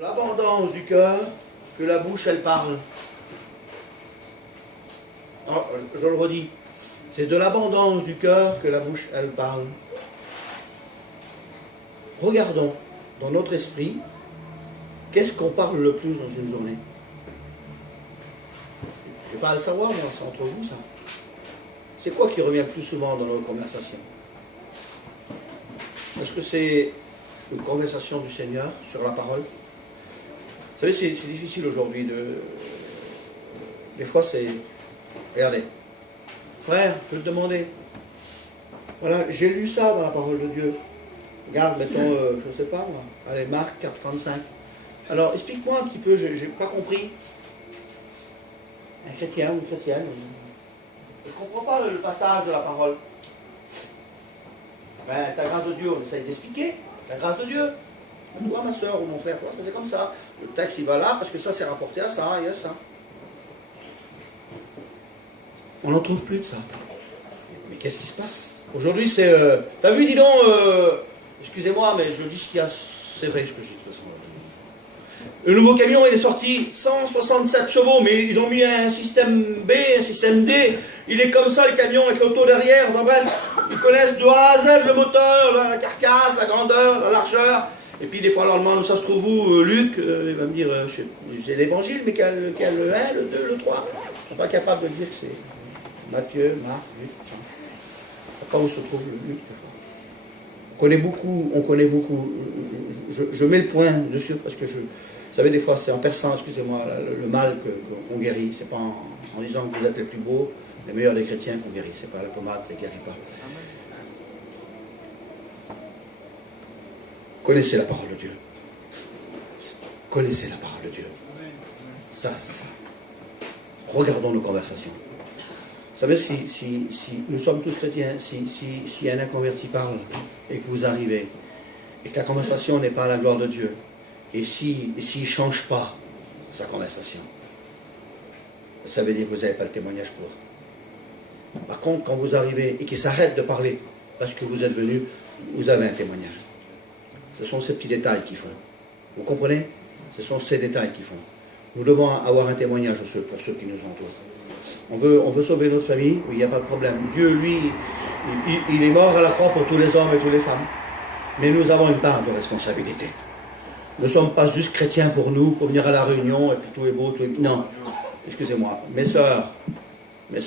L'abondance du cœur que la bouche, elle parle. Alors, je le redis, c'est de l'abondance du cœur que la bouche, elle parle. Regardons dans notre esprit, qu'est-ce qu'on parle le plus dans une journée? Je ne vais pas le savoir, mais c'est entre vous, ça. C'est quoi qui revient le plus souvent dans nos conversations? Est-ce que c'est une conversation du Seigneur sur la parole? Vous savez, c'est difficile aujourd'hui de... Des fois, c'est... Regardez. Frère, je veux te demander. Voilà, j'ai lu ça dans la parole de Dieu. Regarde, mettons, je ne sais pas, moi. Allez, Marc 4,35. Alors, explique-moi un petit peu, je n'ai pas compris. Un chrétien ou une chrétienne. Je ne comprends pas le passage de la parole. Ben, avec la grâce de Dieu, on essaye d'expliquer. La grâce de Dieu. Toi, ma soeur ou mon frère, toi, ça c'est comme ça. Le texte, il va là parce que ça, c'est rapporté à ça et à ça. On n'en trouve plus de ça. Mais qu'est-ce qui se passe? Aujourd'hui, c'est... T'as vu, dis donc... excusez-moi, mais je dis ce qu'il y a... C'est vrai ce que je dis de toute façon. Le nouveau camion, il est sorti 167 chevaux, mais ils ont mis un système B, un système D. Il est comme ça, le camion, avec l'auto derrière. Enfin bref, ils connaissent de A à Z le moteur, la carcasse, la grandeur, la largeur. Et puis des fois, on leur demande où ça se trouve où, Luc, il va me dire, c'est l'évangile, mais quel le 1, le 2, le 3. Je ne suis pas capable de dire que c'est Matthieu, Marc, Luc. Je ne sais pas où se trouve le Luc. On connaît beaucoup. Je mets le point dessus parce que vous savez, des fois, c'est en perçant, excusez-moi, le mal qu'on guérit. C'est pas en disant que vous êtes les plus beaux, les meilleurs des chrétiens qu'on guérit. C'est pas la pommade qui ne guérit pas. Connaissez la parole de Dieu. Connaissez la parole de Dieu. Ça, c'est ça. Regardons nos conversations. Vous savez, si nous sommes tous chrétiens, si un inconverti parle et que vous arrivez, et que la conversation n'est pas à la gloire de Dieu, et s'il ne change pas sa conversation, ça veut dire que vous n'avez pas le témoignage pour. Par contre, quand vous arrivez et qu'il s'arrête de parler parce que vous êtes venu, vous avez un témoignage. Ce sont ces petits détails qui font. Vous comprenez? Ce sont ces détails qui font. Nous devons avoir un témoignage pour ceux qui nous entourent. On veut sauver notre famille, oui, il n'y a pas de problème. Dieu, lui, il est mort à la croix pour tous les hommes et toutes les femmes. Mais nous avons une part de responsabilité. Nous ne sommes pas juste chrétiens pour nous, pour venir à la réunion, et puis tout est beau, tout est... Non, excusez-moi. Mes sœurs, je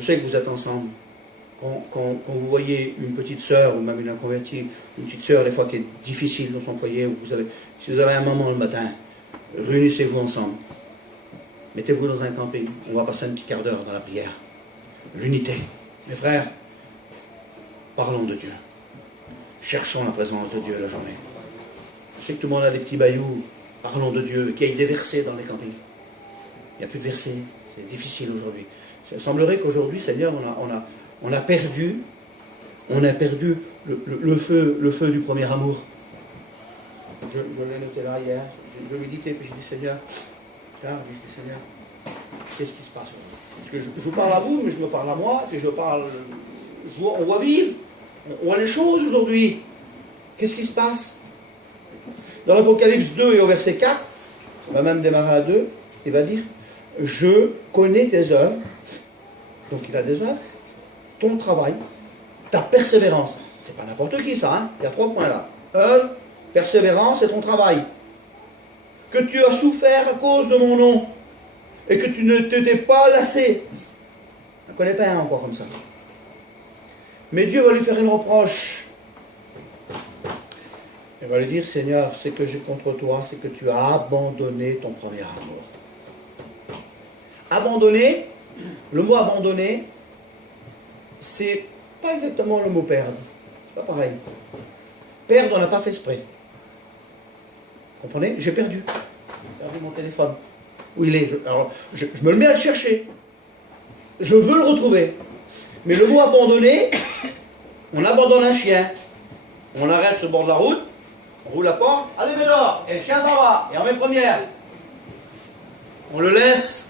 sais que vous êtes ensemble. Quand vous voyez une petite sœur, ou même une inconvertie, une petite sœur, des fois qui est difficile dans son foyer, ou si vous avez un moment le matin, réunissez-vous ensemble. Mettez-vous dans un camping. On va passer un petit quart d'heure dans la prière. L'unité. Mes frères, parlons de Dieu. Cherchons la présence de Dieu la journée. Je sais que tout le monde a des petits bailloux. Parlons de Dieu. Qu'il y ait des versets dans les campings. Il n'y a plus de versets. C'est difficile aujourd'hui. Il semblerait qu'aujourd'hui, Seigneur, on a perdu le feu du premier amour. Je l'ai noté là hier. Je méditais, puis je dis, Seigneur, Seigneur, qu'est-ce qui se passe? Parce que je vous parle à vous, mais je me parle à moi, puis on voit vivre, on voit les choses aujourd'hui. Qu'est-ce qui se passe? Dans l'Apocalypse 2 et au verset 4, on va même démarrer à 2, il va dire, je connais tes œuvres, donc il a des œuvres, ton travail, ta persévérance. C'est pas n'importe qui ça, hein? Il y a 3 points là. Œuvre, persévérance et ton travail. Que tu as souffert à cause de mon nom, et que tu ne t'étais pas lassé. Je ne connais pas un encore comme ça. Mais Dieu va lui faire une reproche. Il va lui dire, Seigneur, ce que j'ai contre toi, c'est que tu as abandonné ton premier amour. Abandonner, le mot abandonner, c'est pas exactement le mot perdre. C'est pas pareil. Perdre, on n'a pas fait exprès. Vous comprenez? J'ai perdu. J'ai perdu mon téléphone. Où il est? Alors, je me le mets à le chercher. Je veux le retrouver. Mais le mot abandonner, on abandonne un chien. On arrête sur le bord de la route, on roule la porte, allez Médor, et le chien s'en va, et on met première. On le laisse.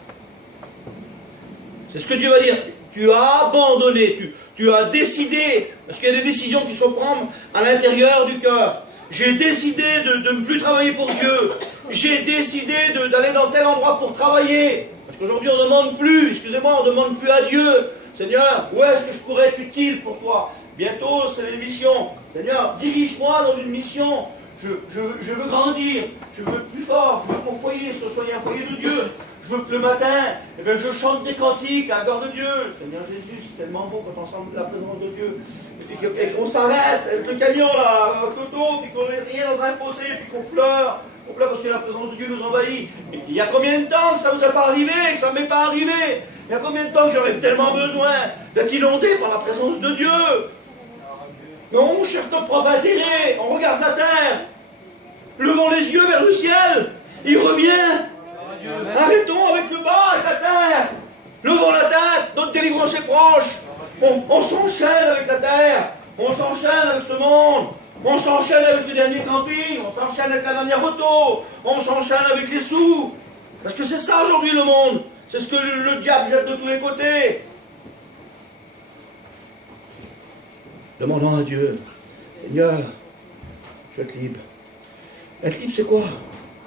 C'est ce que Dieu va dire. Tu as abandonné, tu as décidé, parce qu'il y a des décisions qui se prennent à l'intérieur du cœur. J'ai décidé de ne plus travailler pour Dieu. J'ai décidé d'aller dans tel endroit pour travailler. Parce qu'aujourd'hui, on ne demande plus, excusez-moi, on ne demande plus à Dieu. Seigneur, où est-ce que je pourrais être utile pour toi? Bientôt, c'est les missions. Seigneur, dirige-moi dans une mission. Je veux grandir. Je veux être plus fort. Je veux que mon foyer soit un foyer de Dieu. Je veux que le matin, eh bien, je chante des cantiques à la gloire de Dieu. Seigneur Jésus, c'est tellement beau quand on sent la présence de Dieu. Et qu'on s'arrête avec le camion là, avec l'auto, puis qu'on n'est rien dans un fossé, puis qu'on pleure. On pleure parce que la présence de Dieu nous envahit. Il y a combien de temps que ça ne vous est pas arrivé, que ça ne m'est pas arrivé? Il y a combien de temps que j'aurais tellement besoin d'être inondé par la présence de Dieu? Mais on cherche notre propre intérêt, on regarde la terre. Levons les yeux vers le ciel, il revient. Arrêtons avec le bas et la terre. Levons la tête, notre délivrance est proche. On s'enchaîne avec la terre, on s'enchaîne avec ce monde, on s'enchaîne avec le dernier camping, on s'enchaîne avec la dernière auto, on s'enchaîne avec les sous. Parce que c'est ça aujourd'hui le monde, c'est ce que le diable jette de tous les côtés. Demandons à Dieu, Seigneur, je veux être libre. Être libre c'est quoi?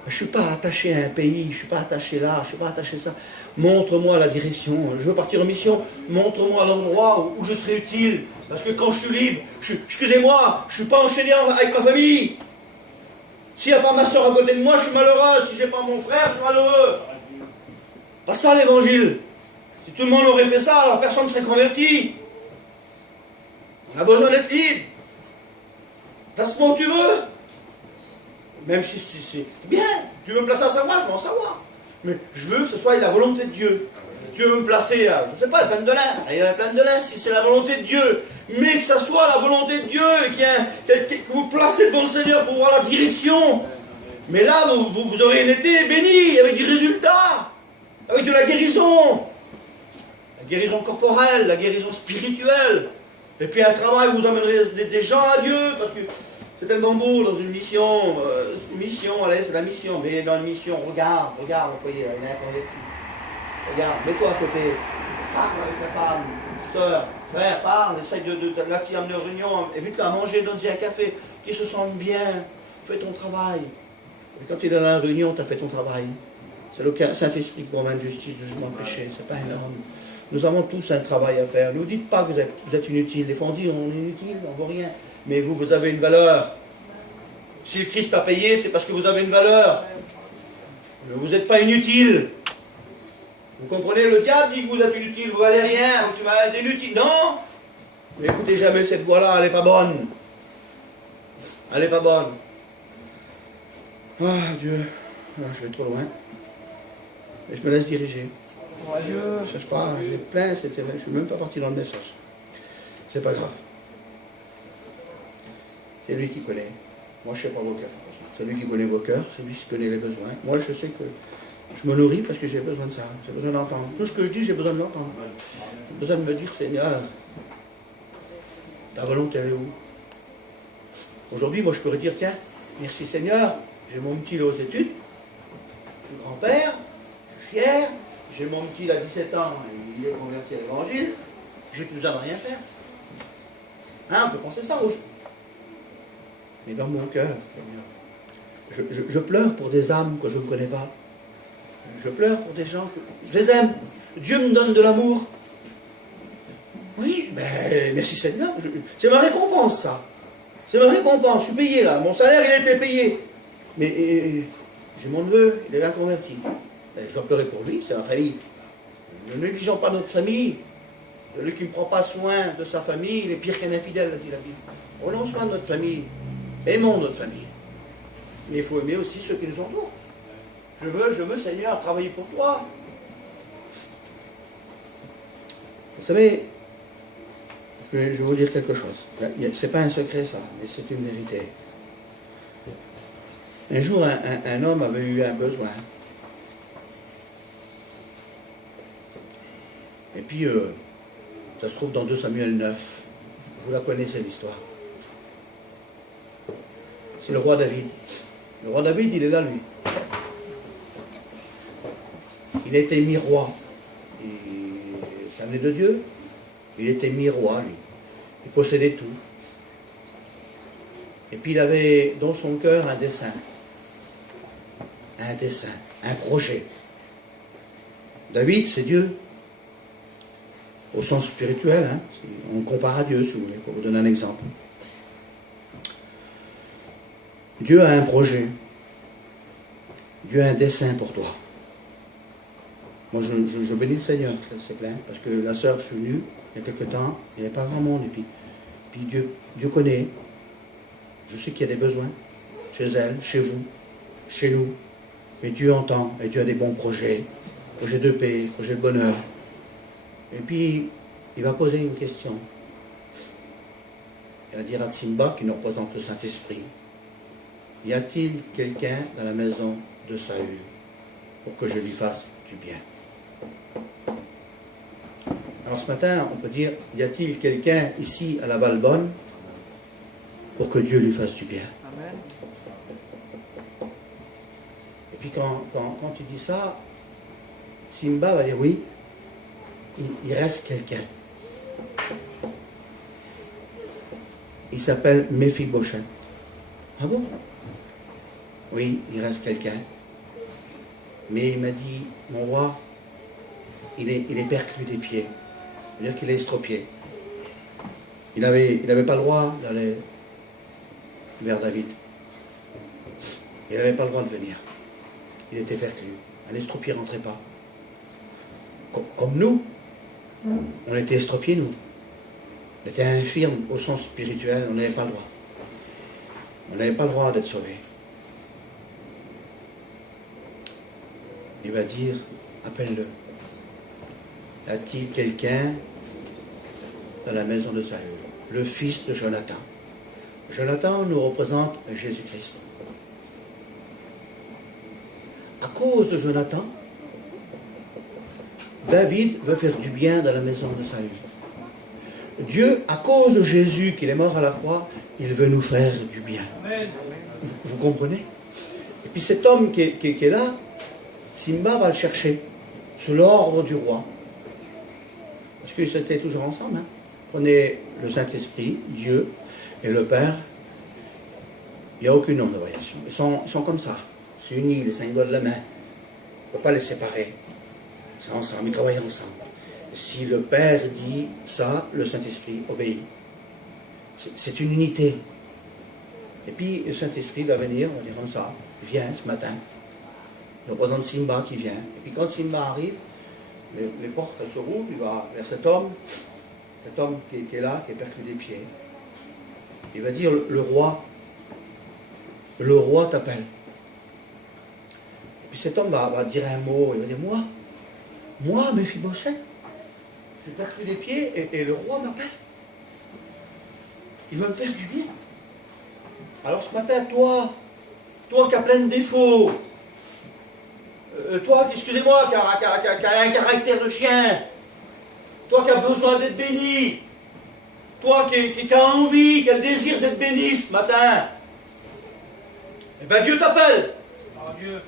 Je ne suis pas attaché à un pays, je ne suis pas attaché là, je ne suis pas attaché à ça. Montre-moi la direction. Je veux partir en mission. Montre-moi l'endroit où je serai utile. Parce que quand je suis libre, excusez-moi, je ne suis pas enchaîné avec ma famille. S'il n'y a pas ma soeur à côté de moi, je suis malheureux. Si je n'ai pas mon frère, je suis malheureux. Pas ça l'évangile. Si tout le monde aurait fait ça, alors personne ne serait converti. On a besoin d'être libre. Place-moi où tu veux. Même si c'est bien, tu veux me placer à savoir, je veux en savoir. Mais je veux que ce soit la volonté de Dieu. Tu veux me placer à, je ne sais pas, la plaine de l'Ain. Il y a la plaine de l'Ain, si c'est la volonté de Dieu. Mais que ça soit la volonté de Dieu, que vous placez devant le Seigneur pour voir la direction. Mais là, vous aurez un été béni, avec du résultat, avec de la guérison. La guérison corporelle, la guérison spirituelle. Et puis un travail où vous amènerez des gens à Dieu, parce que c'est tellement beau dans une mission. Allez, c'est la mission. Mais dans une mission, regarde, vous voyez, il y a un converti. Regarde, mets-toi à côté. Parle avec la femme, soeur, frère, parle, essaye de la amener aux réunions. Évite à manger, donne-y un café, qu'ils se sentent bien. Fais ton travail. Et quand tu es dans la réunion, tu as fait ton travail. C'est le Saint-Esprit qui promène justice, de jugement de péché. C'est pas énorme. Nous avons tous un travail à faire. Ne vous dites pas que vous êtes inutile. Des fois, on dit on est inutile, on ne vaut rien. Mais vous avez une valeur. Si le Christ a payé, c'est parce que vous avez une valeur. Mais vous n'êtes pas inutile. Vous comprenez, le diable dit que vous êtes inutile, vous ne valez rien, tu vas être inutile. Non. Mais écoutez jamais cette voix-là, elle n'est pas bonne. Elle n'est pas bonne. Ah, Dieu. Ah, je vais trop loin. Et je me laisse diriger. Je ne cherche pas, j'ai plein, je ne suis même pas parti dans le message. C'est pas grave. C'est lui qui connaît. Moi, je ne sais pas vos cœurs. C'est lui qui connaît vos cœurs, c'est lui qui connaît les besoins. Moi, je sais que je me nourris parce que j'ai besoin de ça. J'ai besoin d'entendre. Tout ce que je dis, j'ai besoin de l'entendre. J'ai besoin de me dire, Seigneur, ta volonté, elle est où? Aujourd'hui, moi, je pourrais dire, tiens, merci Seigneur, j'ai mon petit aux études, je suis grand-père, je suis fier, j'ai mon petit à 17 ans, il est converti à l'évangile, j'ai plus besoin de rien faire. Hein, on peut penser ça aujourd'hui. Mais dans mon cœur, je pleure pour des âmes que je ne connais pas. Je pleure pour des gens que je les aime. Dieu me donne de l'amour. Oui, ben merci Seigneur. C'est ma récompense, ça. C'est ma récompense. Je suis payé là. Mon salaire, il était payé. Mais j'ai mon neveu, il est inconverti. Ben, je dois pleurer pour lui, c'est ma famille. Ne négligeons pas notre famille. Celui qui ne prend pas soin de sa famille, il est pire qu'un infidèle, dit la Bible. Prenons soin de notre famille. Aimons notre famille. Mais il faut aimer aussi ceux qui nous entourent. Je veux, Seigneur, travailler pour toi. Vous savez, je vais vous dire quelque chose. Ce n'est pas un secret, ça, mais c'est une vérité. Un jour, un homme avait eu un besoin. Et puis, ça se trouve dans 2 Samuel 9. Vous la connaissez, l'histoire. C'est le roi David. Le roi David, il est là, lui. Il a été mis roi. Ça venait de Dieu. Il était mis roi, lui. Il possédait tout. Et puis il avait dans son cœur un dessein, un projet. David, c'est Dieu, au sens spirituel, hein. On compare à Dieu, si vous voulez, pour vous donner un exemple. Dieu a un projet, Dieu a un dessein pour toi. Moi, je bénis le Seigneur, c'est clair, parce que la sœur, je suis venu il y a quelque temps, il n'y avait pas grand monde, et puis Dieu connaît. Je sais qu'il y a des besoins, chez elle, chez vous, chez nous, mais Dieu entend, et Dieu a des bons projets, projet de paix, projet de bonheur. Et puis, il va poser une question. Il va dire à Simba, qui nous représente le Saint-Esprit, y a-t-il quelqu'un dans la maison de Saül pour que je lui fasse du bien? Alors ce matin, on peut dire, y a-t-il quelqu'un ici à la Valbonne pour que Dieu lui fasse du bien? Amen. Et puis quand tu dis ça, Simba va dire oui, il reste quelqu'un. Il s'appelle Méphibosheth. Ah bon? Oui, il reste quelqu'un. Mais il m'a dit, mon roi, il est perclus des pieds. C'est-à-dire qu'il est estropié. Il n'avait pas le droit d'aller vers David. Il n'avait pas le droit de venir. Il était perclus. Un estropié ne rentrait pas. Comme nous, on était estropiés, nous. On était infirmes au sens spirituel, on n'avait pas le droit. On n'avait pas le droit d'être sauvés. Il va dire, appelle-le. Y a-t-il quelqu'un dans la maison de Saül? Le fils de Jonathan. Jonathan nous représente Jésus-Christ. À cause de Jonathan, David veut faire du bien dans la maison de Saül. Dieu, à cause de Jésus, qu'il est mort à la croix, il veut nous faire du bien. Amen. Vous comprenez? Et puis cet homme qui est là, Simba va le chercher, sous l'ordre du roi. Parce qu'ils étaient toujours ensemble. Hein. Prenez le Saint-Esprit, Dieu et le Père. Il n'y a aucune onde de variation. Ils sont comme ça. C'est unis, les 5 doigts de la main. On ne peut pas les séparer. Ils sont ensemble, ils travaillent ensemble. Et si le Père dit ça, le Saint-Esprit obéit. C'est une unité. Et puis le Saint-Esprit va venir, on va dire comme ça. Il vient ce matin. Il représente Simba qui vient. Et puis quand Simba arrive, les portes elles se rouvrent, il va vers cet homme qui est là, qui est perclus des pieds. Il va dire, le roi t'appelle. Et puis cet homme va dire un mot, il va dire, moi, Méphibosheth, je suis perclus des pieds et le roi m'appelle. Il va me faire du bien. Alors ce matin, toi qui as plein de défauts, toi, excusez-moi, qui a un caractère de chien, toi qui as besoin d'être béni, toi qui as envie, qui a le désir d'être béni ce matin, eh bien Dieu t'appelle. Oh, Dieu.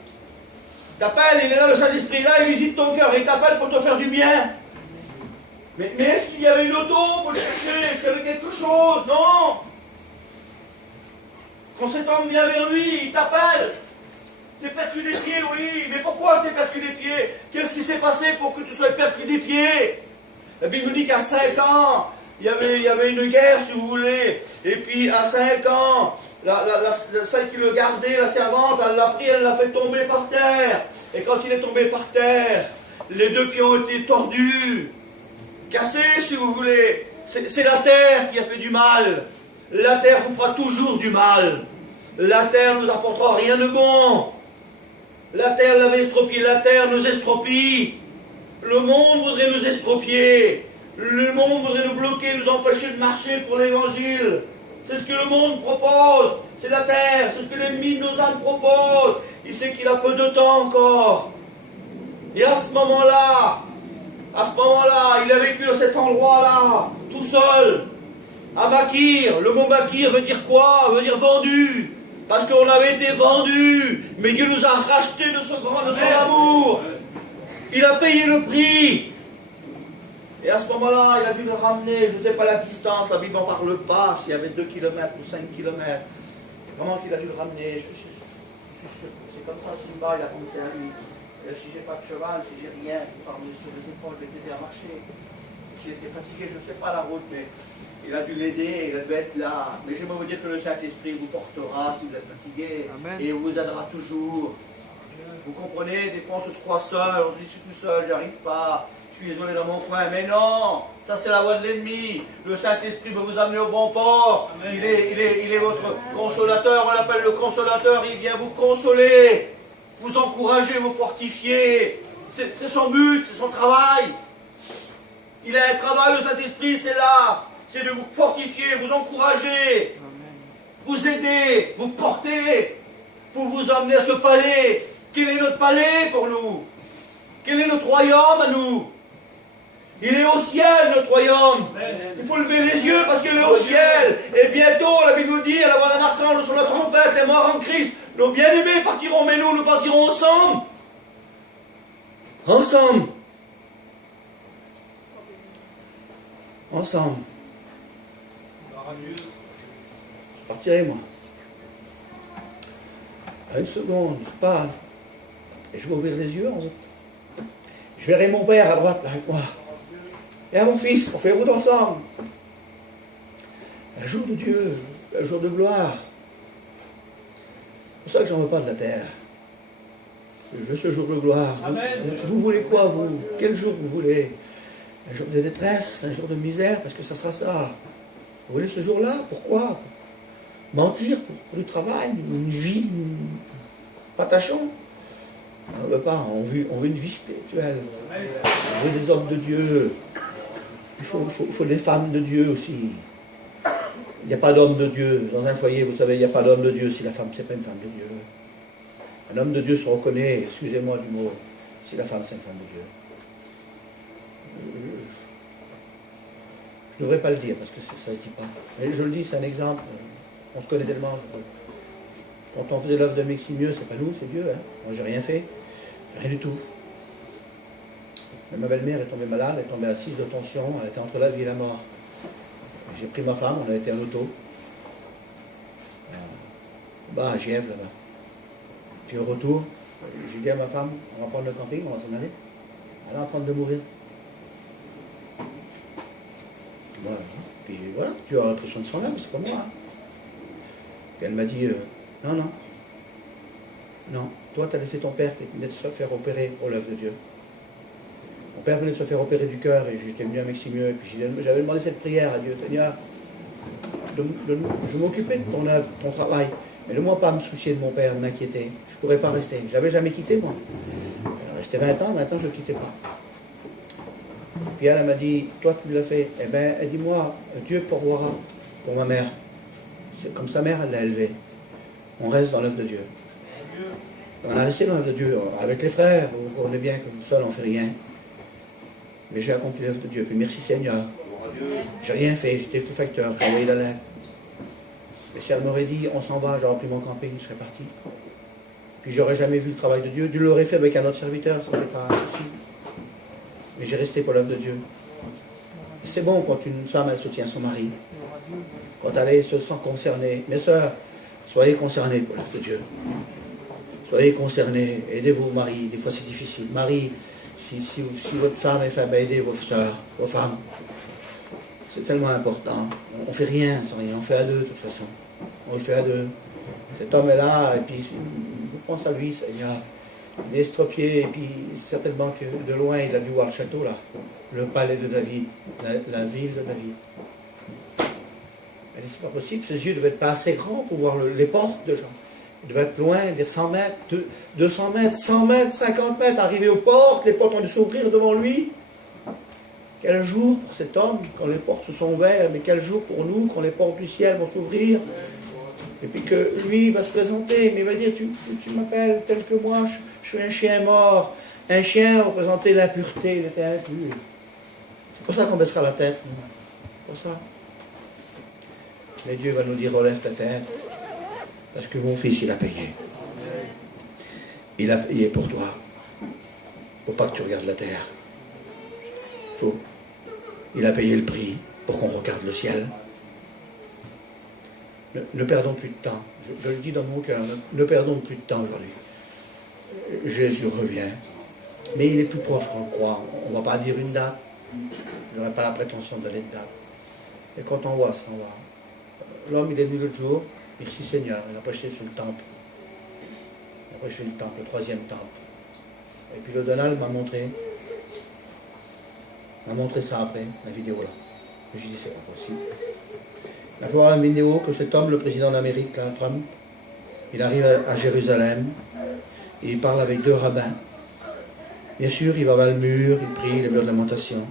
Il t'appelle, il est là, le Saint-Esprit là, il visite ton cœur, il t'appelle pour te faire du bien. Mais est-ce qu'il y avait une auto pour le chercher? Est-ce qu'il y avait quelque chose? Non. Quand cet homme vient vers lui, il t'appelle. T'es perclus des pieds, oui, mais pourquoi t'es perclus des pieds? Qu'est-ce qui s'est passé pour que tu sois perclus des pieds? La Bible nous dit qu'à 5 ans, il y avait une guerre, si vous voulez. Et puis à 5 ans, celle qui le gardait, la servante, elle l'a pris, elle l'a fait tomber par terre. Et quand il est tombé par terre, les 2 pieds ont été tordus, cassés, si vous voulez. C'est la terre qui a fait du mal. La terre vous fera toujours du mal. La terre ne nous apportera rien de bon. La terre l'avait estropié, la terre nous estropie. Le monde voudrait nous estropier. Le monde voudrait nous bloquer, nous empêcher de marcher pour l'évangile. C'est ce que le monde propose. C'est la terre, c'est ce que l'ennemi de nos âmes propose. Il sait qu'il a peu de temps encore. Et à ce moment-là, il a vécu dans cet endroit-là, tout seul, à Makir. Le mot Makir veut dire quoi? Veut dire vendu. Parce qu'on avait été vendu, mais Dieu nous a rachetés de son amour. Il a payé le prix. Et à ce moment-là, il a dû le ramener, je ne sais pas la distance, la Bible n'en parle pas, s'il y avait 2 km ou 5 km. Comment qu'il a dû le ramener? C'est comme ça, Simba, il a pensé à lui. Si j'ai pas de cheval, si j'ai rien, il peut ramener sur les épaules, je vais t'aider à marcher. S'il était fatigué, je ne sais pas la route, mais il a dû l'aider, il a dû être là. Mais je vais vous dire que le Saint-Esprit vous portera si vous êtes fatigué. Amen. Et vous aidera toujours. Vous comprenez, des fois on se croit seul, on se dit je suis tout seul, j'arrive pas, je suis isolé dans mon coin. Mais non, ça c'est la voie de l'ennemi. Le Saint-Esprit va vous amener au bon port. Il est votre consolateur, on l'appelle le consolateur, il vient vous consoler, vous encourager, vous fortifier. C'est son but, c'est son travail. Il a un travail, le Saint-Esprit, c'est là. C'est de vous fortifier, vous encourager, vous aider, vous porter, pour vous emmener à ce palais. Quel est notre palais pour nous? Quel est notre royaume à nous? Il est au ciel, notre royaume. Il faut lever les yeux parce qu'il est au ciel. Et bientôt, la Bible nous dit, à la voix d'un archange sur la trompette, les morts en Christ, nos bien-aimés partiront, mais nous partirons ensemble. Ensemble. Ensemble. Je partirai, moi. À une seconde, je parle. Et je vais ouvrir les yeux en route. Je verrai mon père à droite, là, avec moi. Et à mon fils, on fait route ensemble. Un jour de Dieu, un jour de gloire. C'est pour ça que j'en veux pas de la terre. Je veux ce jour de gloire. Vous voulez quoi, vous? Quel jour vous voulez? Un jour de détresse, un jour de misère, parce que ça sera ça. Vous voulez ce jour-là? Pourquoi? Mentir pour du travail, une vie patachon? On ne veut pas, on veut une vie spirituelle. On veut des hommes de Dieu. Il faut des femmes de Dieu aussi. Il n'y a pas d'homme de Dieu. Dans un foyer, vous savez, il n'y a pas d'homme de Dieu si la femme, c'est pas une femme de Dieu. Un homme de Dieu se reconnaît, excusez-moi du mot, si la femme, c'est une femme de Dieu. Je ne devrais pas le dire parce que ça ne se dit pas. Mais je le dis, c'est un exemple. On se connaît tellement. Quand on faisait l'œuvre de Meximieux, c'est pas nous, c'est Dieu. Hein. Moi, j'ai rien fait. Rien du tout. Mais ma belle-mère est tombée malade, elle est tombée assise de tension, elle était entre la vie et la mort. J'ai pris ma femme, on a été en auto. À Gièvre, là-bas. Puis au retour, j'ai dit à ma femme, on va prendre le camping, on va s'en aller. Elle est en train de mourir. Voilà. Puis voilà, tu as pris soin de son âme, c'est comme moi. Hein. Puis elle m'a dit, non, toi tu as laissé ton père qui venait de se faire opérer pour l'œuvre de Dieu. Mon père venait de se faire opérer du cœur et j'étais venu à Meximieux et puis j'avais demandé cette prière à Dieu, Seigneur, je m'occupais de ton œuvre, de ton travail, mais ne moi pas me soucier de mon père, m'inquiéter. Je ne pourrais pas rester, je n'avais jamais quitté moi. Je restais 20 ans, maintenant je ne le quittais pas. Puis elle m'a dit, toi tu l'as fait, eh bien dis-moi, Dieu pourvoira pour ma mère. C'est comme sa mère, elle l'a élevée. On reste dans l'œuvre de Dieu. On a resté dans l'œuvre de Dieu. Avec les frères, on est bien comme seul, on ne fait rien. Mais j'ai accompli l'œuvre de Dieu. Puis merci Seigneur. J'ai rien fait, j'étais le facteur, j'ai envoyé la lettre. Mais si elle m'aurait dit, on s'en va, j'aurais pris mon camping, je serais parti. Puis j'aurais jamais vu le travail de Dieu. Dieu l'aurait fait avec un autre serviteur, ça n'était pas possible. Mais j'ai resté pour l'œuvre de Dieu. Et c'est bon quand une femme, elle soutient son mari. Quand elle se sent concernée. Mes sœurs, soyez concernées pour l'œuvre de Dieu. Soyez concernés, aidez vos maris, des fois c'est difficile. Marie, si votre femme est faible, aidez vos sœurs, vos femmes. C'est tellement important. On ne fait rien sans rien, on fait à deux de toute façon. On le fait à deux. Cet homme est là, et puis je pense à lui, Seigneur. Il est estropié, et puis certainement que de loin il a dû voir le château là, le palais de David, la ville de David. Mais c'est pas possible, ses yeux ne devaient être pas assez grands pour voir les portes de Jean. Il devait être loin, des 100 mètres, 200 mètres, 100 mètres, 50 mètres, arrivé aux portes, les portes ont dû s'ouvrir devant lui. Quel jour pour cet homme, quand les portes se sont ouvertes, mais quel jour pour nous, quand les portes du ciel vont s'ouvrir. Et puis que lui va se présenter, mais il va dire, tu m'appelles tel que moi, je suis un chien mort. Un chien représentait l'impureté, il était impur. C'est pour ça qu'on baissera la tête, nous. C'est pour ça. Mais Dieu va nous dire, relève ta tête. Parce que mon fils, il a payé. Il a payé pour toi. Il ne faut pas que tu regardes la terre. Faut. Il a payé le prix pour qu'on regarde le ciel. Ne perdons plus de temps. Je le dis dans mon cœur, ne perdons plus de temps aujourd'hui. Jésus revient. Mais il est tout proche qu'on le croit. On ne va pas dire une date. Je n'aurai pas la prétention de donner de date. Et quand on voit ça, on voit. L'homme, il est venu l'autre jour. Merci Seigneur. Il a prêché sur le temple. Il a prêché le temple, le 3e temple. Et puis le Donald m'a montré ça après, la vidéo là. Et j'ai dit, c'est pas possible. Il faut voir une vidéo que cet homme, le président d'Amérique, là, Trump, il arrive à Jérusalem et il parle avec 2 rabbins. Bien sûr, il va vers le mur, il prie, les murs de lamentation.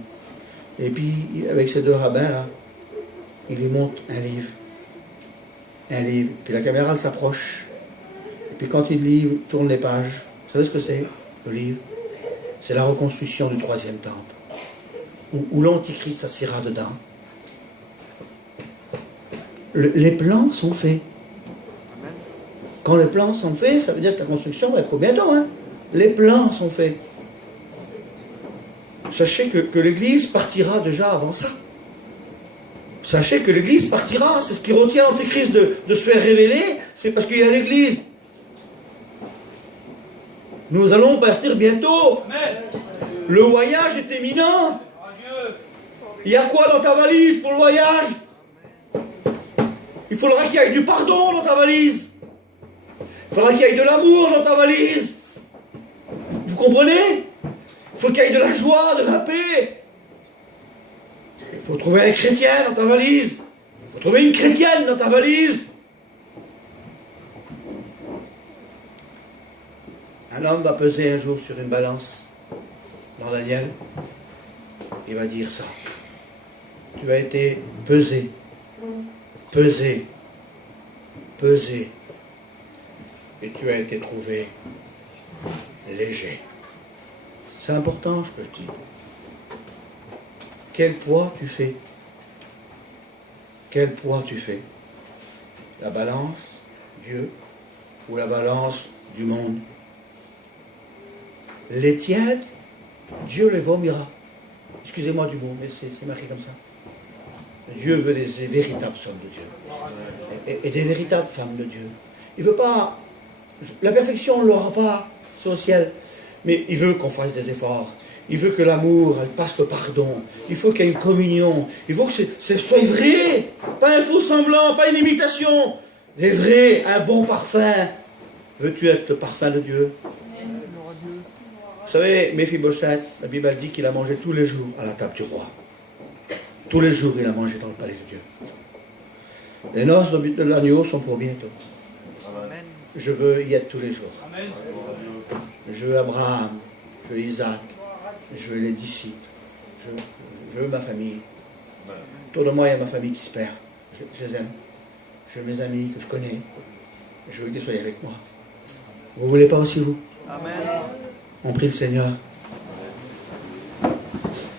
Et puis, avec ces 2 rabbins-là, il lui montre un livre. Un livre. Puis la caméra, elle s'approche. Et puis quand il lit, il tourne les pages. Vous savez ce que c'est, le livre? C'est la reconstruction du 3e temple. Où l'Antichrist s'assiera dedans. Les plans sont faits. Quand les plans sont faits, ça veut dire que la construction va être pour bientôt. Hein. Les plans sont faits. Sachez que l'Église partira déjà avant ça. Sachez que l'Église partira. C'est ce qui retient l'Antéchrist de se faire révéler. C'est parce qu'il y a l'Église. Nous allons partir bientôt. Le voyage est imminent. Il y a quoi dans ta valise pour le voyage? Il faudra qu'il y ait du pardon dans ta valise. Il faudra qu'il y ait de l'amour dans ta valise. Vous comprenez? Il faut qu'il y ait de la joie, de la paix. Il faut trouver un chrétien dans ta valise. Il faut trouver une chrétienne dans ta valise. Un homme va peser un jour sur une balance dans Daniel. Il va dire ça. Tu as été pesé. Pesé. Pesé. Et tu as été trouvé léger. C'est important ce que je dis. Quel poids tu fais? Quel poids tu fais? La balance, Dieu, ou la balance du monde? Les tièdes, Dieu les vomira. Excusez-moi du mot, mais c'est marqué comme ça. Dieu veut des véritables hommes de Dieu. Et des véritables femmes de Dieu. Il ne veut pas... La perfection, on ne l'aura pas, c'est au ciel. Mais il veut qu'on fasse des efforts. Il veut que l'amour, elle passe le pardon. Il faut qu'il y ait une communion. Il faut que ce soit vrai. Pas un faux semblant, pas une imitation. Des vrais, un bon parfum. Veux-tu être le parfum de Dieu? Vous savez, Méphibosheth, la Bible dit qu'il a mangé tous les jours à la table du roi. Tous les jours, il a mangé dans le palais de Dieu. Les noces de l'agneau sont pour bientôt. Je veux y être tous les jours. Je veux Abraham, je veux Isaac, je veux les disciples, je veux ma famille. Autour de moi, il y a ma famille qui se perd. Je les aime. Je veux mes amis que je connais. Je veux qu'ils soient avec moi. Vous ne voulez pas aussi, vous? Amen. On prie le Seigneur.